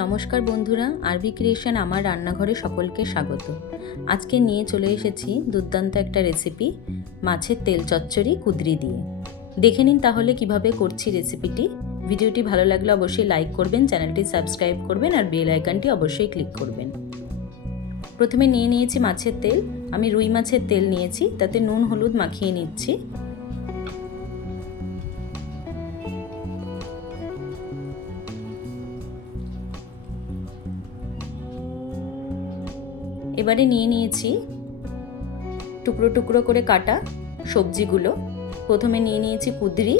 নমস্কার বন্ধুরা, আরবি ক্রিয়েশন আমার রান্নাঘরে সকলকে স্বাগত। আজকে নিয়ে চলে এসেছি দুর্দান্ত একটা রেসিপি, মাছের তেল চচ্চড়ি কুঁদরি দিয়ে। দেখে নিন তাহলে কিভাবে করছি রেসিপিটি। ভিডিওটি ভালো লাগলে অবশ্যই লাইক করবেন, চ্যানেলটি সাবস্ক্রাইব করবেন আর বেল আইকনটি অবশ্যই ক্লিক করবেন। প্রথমে নিয়ে নিয়েছি মাছের তেল। আমি রুই মাছের তেল নিয়েছি, তাতে নুন হলুদ মাখিয়ে নিচ্ছি। এবারে নিয়ে নিয়েছি টুকরো টুকরো করে কাটা সবজিগুলো। প্রথমে নিয়ে নিয়েছি কুঁদরি,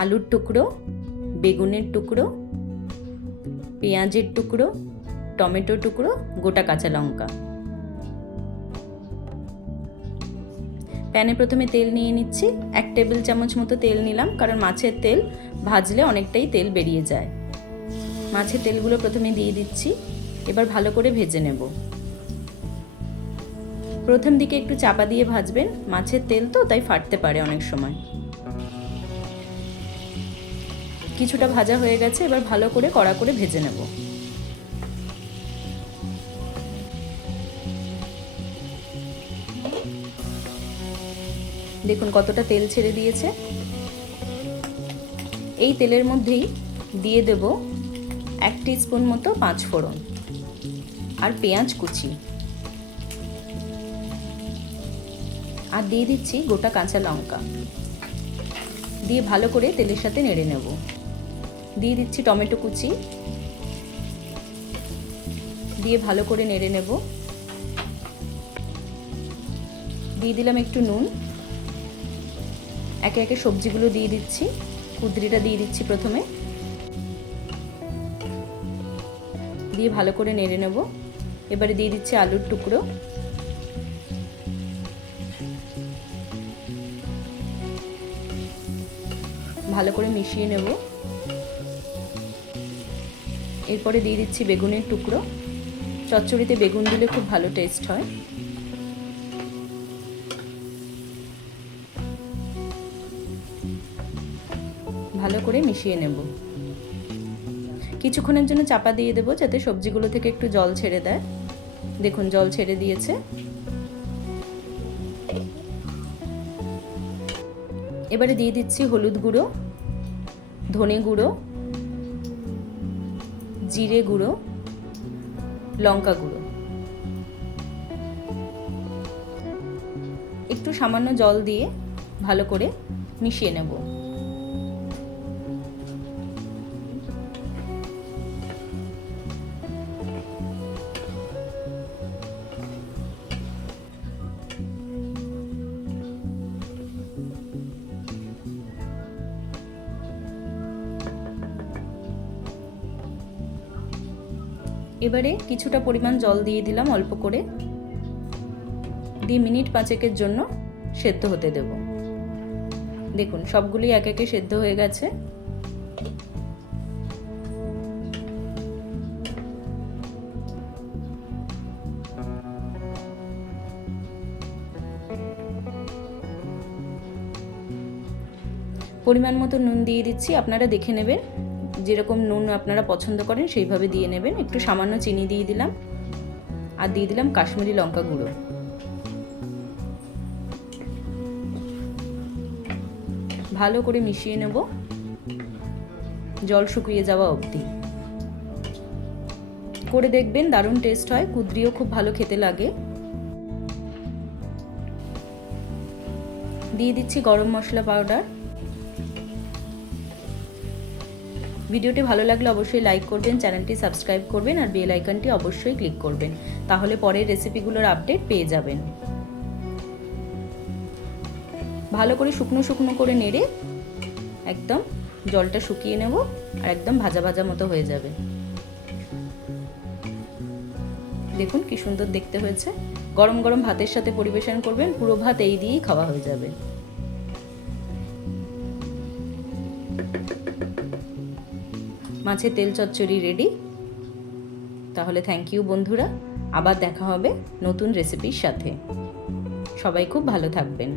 আলুর টুকরো, বেগুনের টুকরো, পেঁয়াজের টুকরো, টমেটো টুকরো, গোটা কাঁচা লঙ্কা। প্যানে প্রথমে তেল নিয়ে নিচ্ছি। 1 টেবিল চামচ মতো তেল নিলাম, কারণ মাছের তেল ভাজলে অনেকটাই তেল বেরিয়ে যায়। মাছের তেলগুলো প্রথমে দিয়ে দিচ্ছি। এবার ভালো করে ভেজে নেব। প্রথম দিকে একটু চাপা দিয়ে ভাজবেন, মাছের তেল তো তাই ফাটতে পারে অনেক সময়। কিছুটা ভাজা হয়ে গেছে, এবার ভালো করে কড়া করে ভেজে নেব। দেখুন কতটা তেল ছেড়ে দিয়েছে। এই তেলের মধ্যেই দিয়ে দেব 1 টিস্পুন মতো 5 ফোড়ন আর পেঁয়াজ কুচি, আর দিয়ে দিচ্ছি গোটা কাঁচা লঙ্কা। দিয়ে ভালো করে তেলের সাথে নেড়ে নেব। দিয়ে দিচ্ছি টমেটো কুচি, দিয়ে ভালো করে নেড়ে নেব। দিয়ে দিলাম একটু নুন। একে একে সবজিগুলো দিয়ে দিচ্ছি। কুঁদরিটা দিয়ে দিচ্ছি প্রথমে, দিয়ে ভালো করে নেড়ে নেব। এবারে দিয়ে দিচ্ছি আলুর টুকরো, ভালো করে মিশিয়ে নেব। এরপরে দিয়ে দিচ্ছি বেগুনের টুকরো। চচ্চড়িতে বেগুন দিলে খুব ভালো টেস্ট হয়। ভালো করে মিশিয়ে নেব। কিছুক্ষণের জন্য চাপা দিয়ে দেবো, যাতে সবজিগুলো থেকে একটু জল ছেড়ে দেয়। দেখুন জল ছেড়ে দিয়েছে। এবারে দিয়ে দিচ্ছি হলুদ গুঁড়ো, ধনে গুঁড়ো, জিরে গুঁড়ো, লঙ্কা গুঁড়ো। একটু সামান্য জল দিয়ে ভালো করে মিশিয়ে নেব। এবারে কিছুটা পরিমাণ জল দিয়ে দিলাম অল্প করে, দিয়ে মিনিট 5 জন্য সেদ্ধ হতে দেব। দেখুন সবগুলি এক একে সেদ্ধ হয়ে গেছে। পরিমাণ মতো নুন দিয়ে দিচ্ছি, আপনারা দেখে নেবেন। যেরকম নুন আপনারা পছন্দ করেন সেইভাবে দিয়ে নেবেন। একটু সামান্য চিনি দিয়ে দিলাম, আর দিয়ে দিলাম কাশ্মীরি লঙ্কা গুঁড়ো। ভালো করে মিশিয়ে নেব জল শুকিয়ে যাওয়া অবধি। করে দেখবেন দারুণ টেস্ট হয়, কুঁদরিও খুব ভালো খেতে লাগে। দিয়ে দিচ্ছি গরম মশলা পাউডার। ভিডিওটি ভালো লাগলে অবশ্যই লাইক করবেন, চ্যানেলটি সাবস্ক্রাইব করবেন আর বেল আইকনটি অবশ্যই ক্লিক করবেন, তাহলে পরের রেসিপিগুলোর আপডেট পেয়ে যাবেন। ভালো করে শুকনো শুকনো করে নেড়ে একদম জলটা শুকিয়ে নেব, আর একদম ভাজা ভাজা মতো হয়ে যাবে। দেখুন কি সুন্দর দেখতে হয়েছে। গরম গরম ভাতের সাথে পরিবেশন করবেন, পুরো ভাত এই দিয়েই খাওয়া হয়ে যাবে। মাছের তেল চচ্চড়ি রেডি। তাহলে থ্যাংক ইউ বন্ধুরা, আবার দেখা হবে নতুন রেসিপির সাথে। সবাই খুব ভালো থাকবেন।